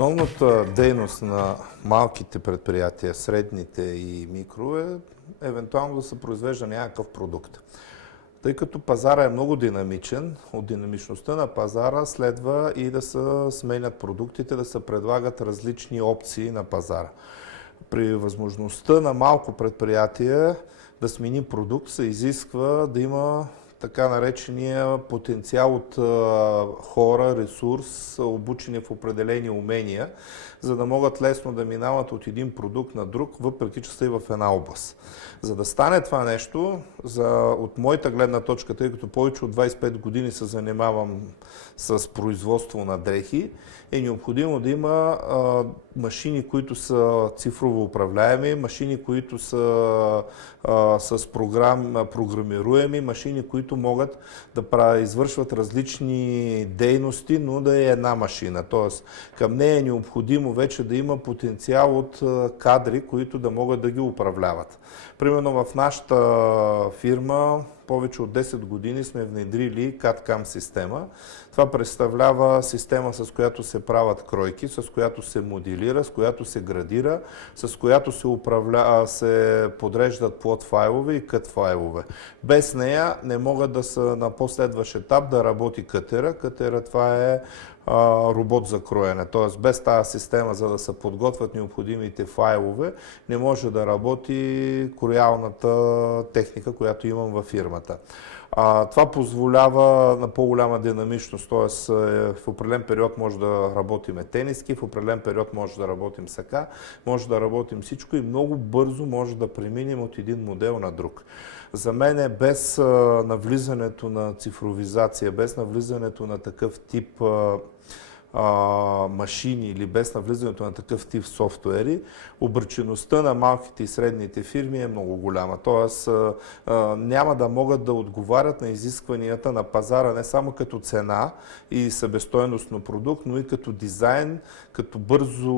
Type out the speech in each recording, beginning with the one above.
Основната дейност на малките предприятия, средните и микро е евентуално да се произвежда някакъв продукт. Тъй като пазара е много динамичен, от динамичността на пазара следва и да се сменят продуктите, да се предлагат различни опции на пазара. При възможността на малко предприятие да смени продукт се изисква да има така наречения потенциал от хора, ресурс, обучени в определени умения, за да могат лесно да минават от един продукт на друг, въпреки че са и в една област. За да стане това нещо, от моята гледна точка, тъй като повече от 25 години се занимавам с производство на дрехи, е необходимо да има машини, които са цифрово управляеми, машини, които са с програмируеми, машини, които могат да извършват различни дейности, но да е една машина. Тоест, към нея е необходимо вече да има потенциал от кадри, които да могат да ги управляват. Примерно в нашата фирма повече от 10 години сме внедрили CAD-CAM система. Това представлява система, с която се правят кройки, с която се моделира, с която се градира, с която се подреждат плот файлове и кът файлове. Без нея не могат да са на последващ етап да работи кътера. Кътера това е робот за кроене. Т.е. без тази система, за да се подготвят необходимите файлове, не може да работи кроялната техника, която имам във фирмата. Това позволява на по-голяма динамичност, т.е. в определен период може да работим тениски, в определен период може да работим сака, може да работим всичко и много бързо може да преминем от един модел на друг. За мен без навлизането на цифровизация, без навлизането на такъв тип машини или без навлизането на такъв тип софтуери, обречеността на малките и средните фирми е много голяма. Тоест няма да могат да отговарят на изискванията на пазара не само като цена и себестойност на продукт, но и като дизайн, като бързо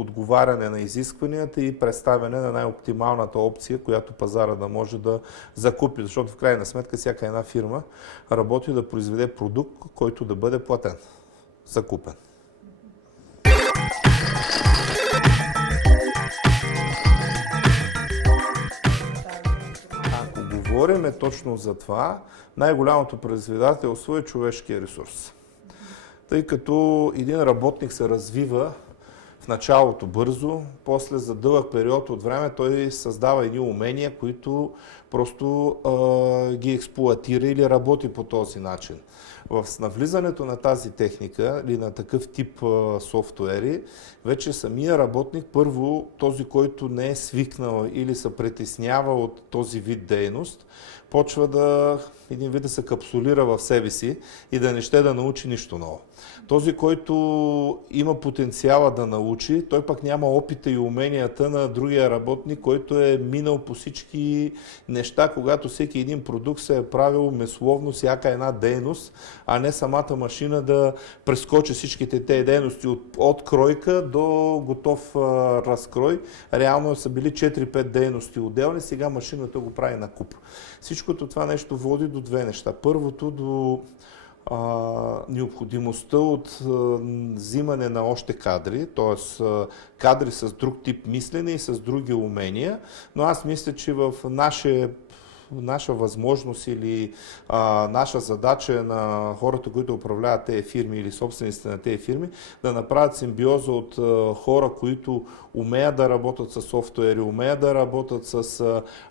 отговаряне на изискванията и представяне на най-оптималната опция, която пазара да може да закупи. Защото в крайна сметка всяка една фирма работи да произведе продукт, който да бъде платен, закупен. Ако говорим точно за това, най-голямото предизвикателство е човешкия ресурс. Тъй като един работник се развива в началото бързо, после за дълъг период от време той създава едни умения, които просто ги експлоатира или работи по този начин. В навлизането на тази техника или на такъв тип софтуери, вече самия работник, първо този, който не е свикнал или се притеснява от този вид дейност, почва един вид да се капсулира в себе си и да не ще да научи нищо ново. Този, който има потенциала да научи, той пък няма опита и уменията на другия работник, който е минал по всички неща, когато всеки един продукт се е правил месловно всяка една дейност, а не самата машина да прескочи всичките тези дейности от кройка до готов разкрой. Реално са били 4-5 дейности отделни, сега машината го прави на куп. Всичкото това нещо води до две неща. Първото до необходимостта от взимане на още кадри, т.е. кадри с друг тип мислене и с други умения, но аз мисля, че в наша възможност или наша задача на хората, които управляват тези фирми или собствениците на тези фирми, да направят симбиоза от хора, които умеят да работят с софтуери, умеят да работят с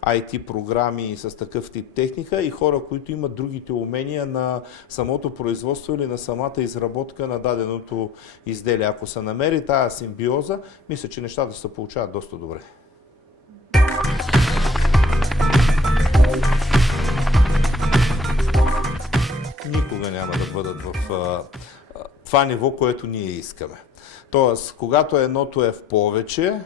IT програми и с такъв тип техника и хора, които имат другите умения на самото производство или на самата изработка на даденото изделие. Ако се намери тази симбиоза, мисля, че нещата се получават доста добре. Никога няма да бъдат в това ниво, което ние искаме. Тоест, когато едното е в повече,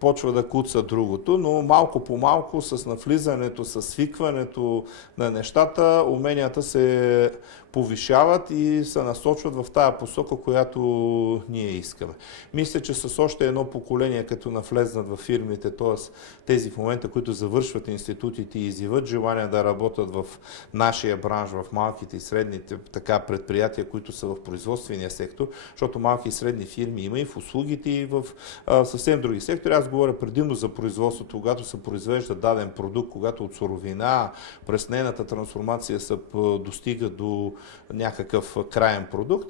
почва да куца другото, но малко по малко с навлизането, с свикването на нещата, уменията се повишават и се насочват в тая посока, която ние искаме. Мисля, че с още едно поколение, като навлезнат в фирмите, т.е. тези в момента, които завършват институтите и изяват желание да работят в нашия бранш, в малките и средните предприятия, които са в производствения сектор, защото малки и средни фирми има и в услугите, и в съвсем други сектори. Аз говоря предимно за производството, когато се произвежда даден продукт, когато от суровина през нейната трансформация се достига до някакъв краен продукт.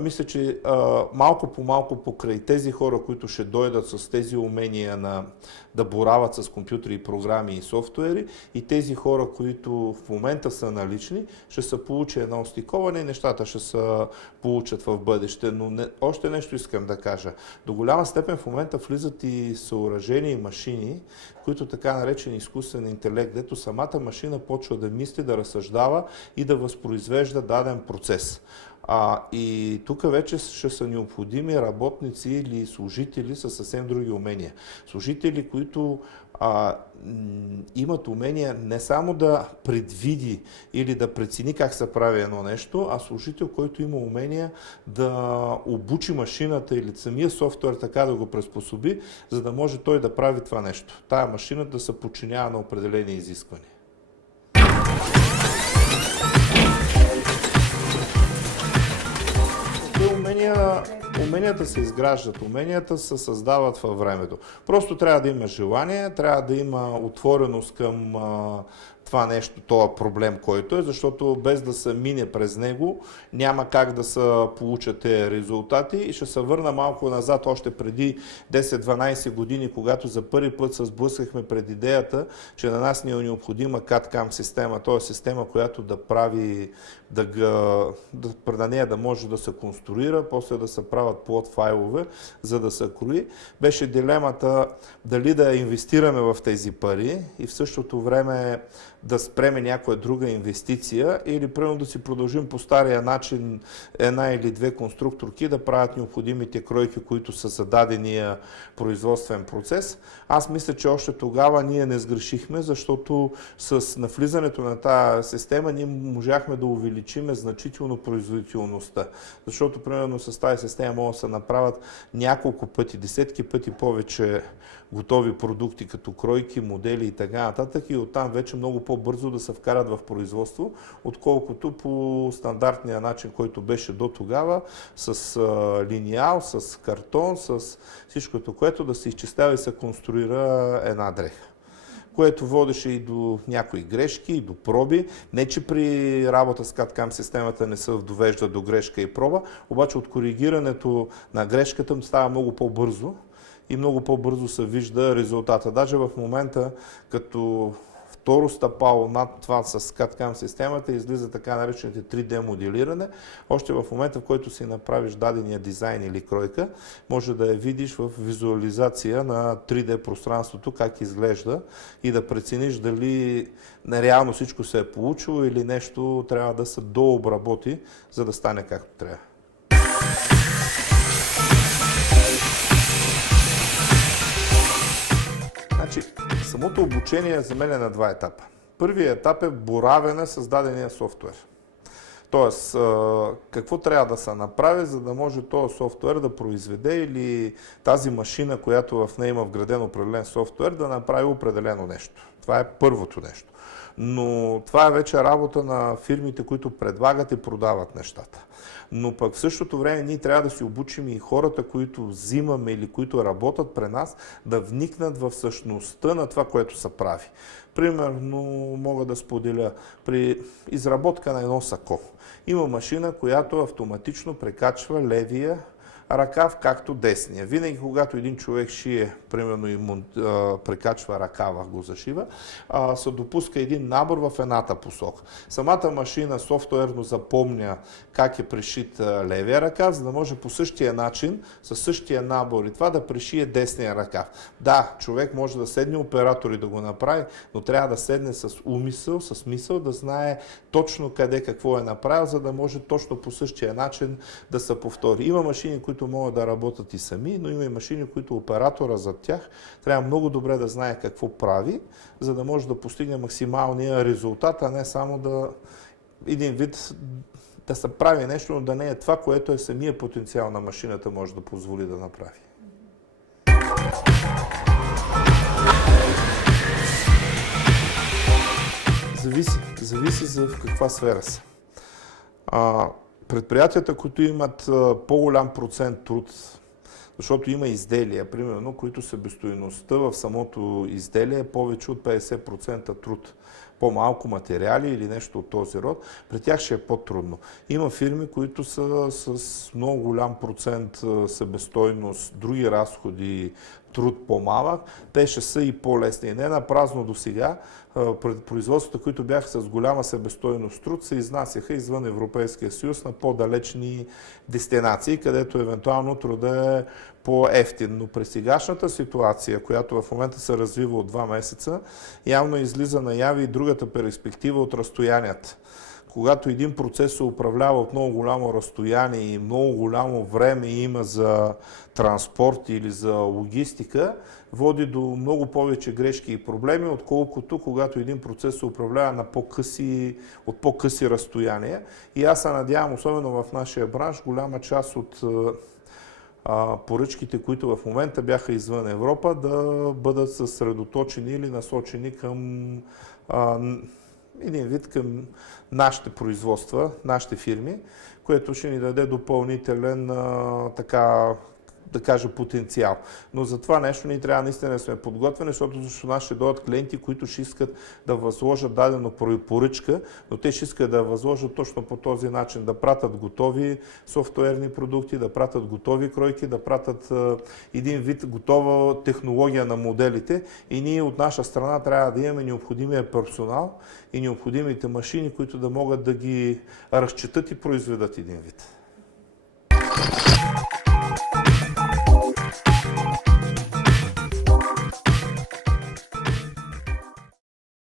Мисля, че малко по малко покрай тези хора, които ще дойдат с тези умения да борават с компютри и програми и софтуери, и тези хора, които в момента са налични, ще се получи едно стиковане и нещата ще се получат в бъдеще. Но още нещо искам да кажа. До голяма степен в момента влизат и съоръжения и машини, които така наречен изкуствен интелект, дето самата машина почва да мисли, да разсъждава и да възпроизвежда даден процес. И тук вече ще са необходими работници или служители с съвсем други умения. Служители, които имат умения не само да предвиди или да прецени как се прави едно нещо, а служител, който има умения да обучи машината или самия софтуер така да го приспособи, за да може той да прави това нещо. Тая машина да се подчинява на определени изисквания. Уменията се изграждат, уменията се създават във времето. Просто трябва да има желание, трябва да има отвореност към това нещо, този проблем, който е, защото без да се мине през него, няма как да се получат тези резултати. И ще се върна малко назад, още преди 10-12 години, когато за първи път се сблъскахме пред идеята, че на нас ни е необходима CAD-CAM система, т.е. система, която да прави, на нея да може да се конструира, после да се правят плод файлове, за да се крои. Беше дилемата дали да инвестираме в тези пари и в същото време да спреме някоя друга инвестиция или примерно да си продължим по стария начин една или две конструкторки да правят необходимите кройки, които са зададения производствен процес. Аз мисля, че още тогава ние не сгрешихме, защото с навлизането на тази система ние можахме да увеличиме значително производителността. Защото примерно с тази система могат да се направят няколко пъти, десетки пъти повече готови продукти, като кройки, модели и така нататък, и оттам вече много по-бързо да се вкарат в производство, отколкото по стандартния начин, който беше до тогава, с линиал, с картон, с всичкото, което да се изчислява и се конструира една дреха. Което водеше и до някои грешки, и до проби. Не, че при работа с CAD-CAM системата не се довежда до грешка и проба, обаче от коригирането на грешката става много по-бързо и много по-бързо се вижда резултата. Даже в момента, като второ стъпало над това с CAD-CAM системата, излиза така наречените 3D моделиране. Още в момента, в който си направиш дадения дизайн или кройка, може да я видиш в визуализация на 3D пространството, как изглежда, и да прецениш дали нереално всичко се е получило или нещо трябва да се дообработи, за да стане както трябва. Значи, самото обучение за мен е на два етапа. Първият етап е боравене с дадения софтуер. Тоест, какво трябва да се направи, за да може този софтуер да произведе или тази машина, която в нея има вграден определен софтуер, да направи определено нещо. Това е първото нещо. Но това е вече работа на фирмите, които предлагат и продават нещата. Но пък в същото време ние трябва да си обучим и хората, които взимаме или които работят при нас, да вникнат в същността на това, което се прави. Примерно мога да споделя при изработка на едно сако. Има машина, която автоматично прекачва левия ръкав, както десния. Винаги, когато един човек шие, примерно и прекачва ръкава, го зашива, се допуска един набор в едната посока. Самата машина софтуерно запомня как е пришит левия ръкав, за да може по същия начин, със същия набор и това да пришие десния ръкав. Да, човек може да седне оператор и да го направи, но трябва да седне с умисъл, с мисъл, да знае точно къде какво е направил, за да може точно по същия начин да се повтори. Има машини, които които могат да работят и сами, но има и машини, които оператора за тях трябва много добре да знае какво прави, за да може да постигне максималния резултат, а не само да един вид да се прави нещо, но да не е това, което е самия потенциал на машината може да позволи да направи. Зависи в каква сфера са. Предприятията, които имат по-голям процент труд, защото има изделия, примерно, които себестойността в самото изделие е повече от 50% труд. По-малко материали или нещо от този род, при тях ще е по-трудно. Има фирми, които са с много голям процент себестойност, други разходи, труд по-малък, те ще са и по-лесни. Не на празно до сега, производствата, които бяха с голяма себестойност труд, се изнасяха извън Европейския съюз на по-далечни дестинации, където евентуално труда е по-ефтин. Но при сегашната ситуация, която в момента се развива от 2 месеца, явно излиза наяви и другата перспектива от разстоянията. Когато един процес се управлява от много голямо разстояние и много голямо време има за транспорт или за логистика, води до много повече грешки и проблеми, отколкото когато един процес се управлява на от по-къси разстояния. И аз се надявам, особено в нашия бранш, голяма част от поръчките, които в момента бяха извън Европа, да бъдат съсредоточени или насочени към един вид към нашите производства, нашите фирми, което ще ни даде допълнителен да кажа, потенциал. Но за това нещо ние трябва наистина да сме подготвени, защото нас ще дойдат клиенти, които ще искат да възложат дадено поръчка, но те ще искат да възложат точно по този начин, да пратят готови софтуерни продукти, да пратят готови кройки, да пратят един вид готова технология на моделите и ние от наша страна трябва да имаме необходимия персонал и необходимите машини, които да могат да ги разчетат и произведат един вид.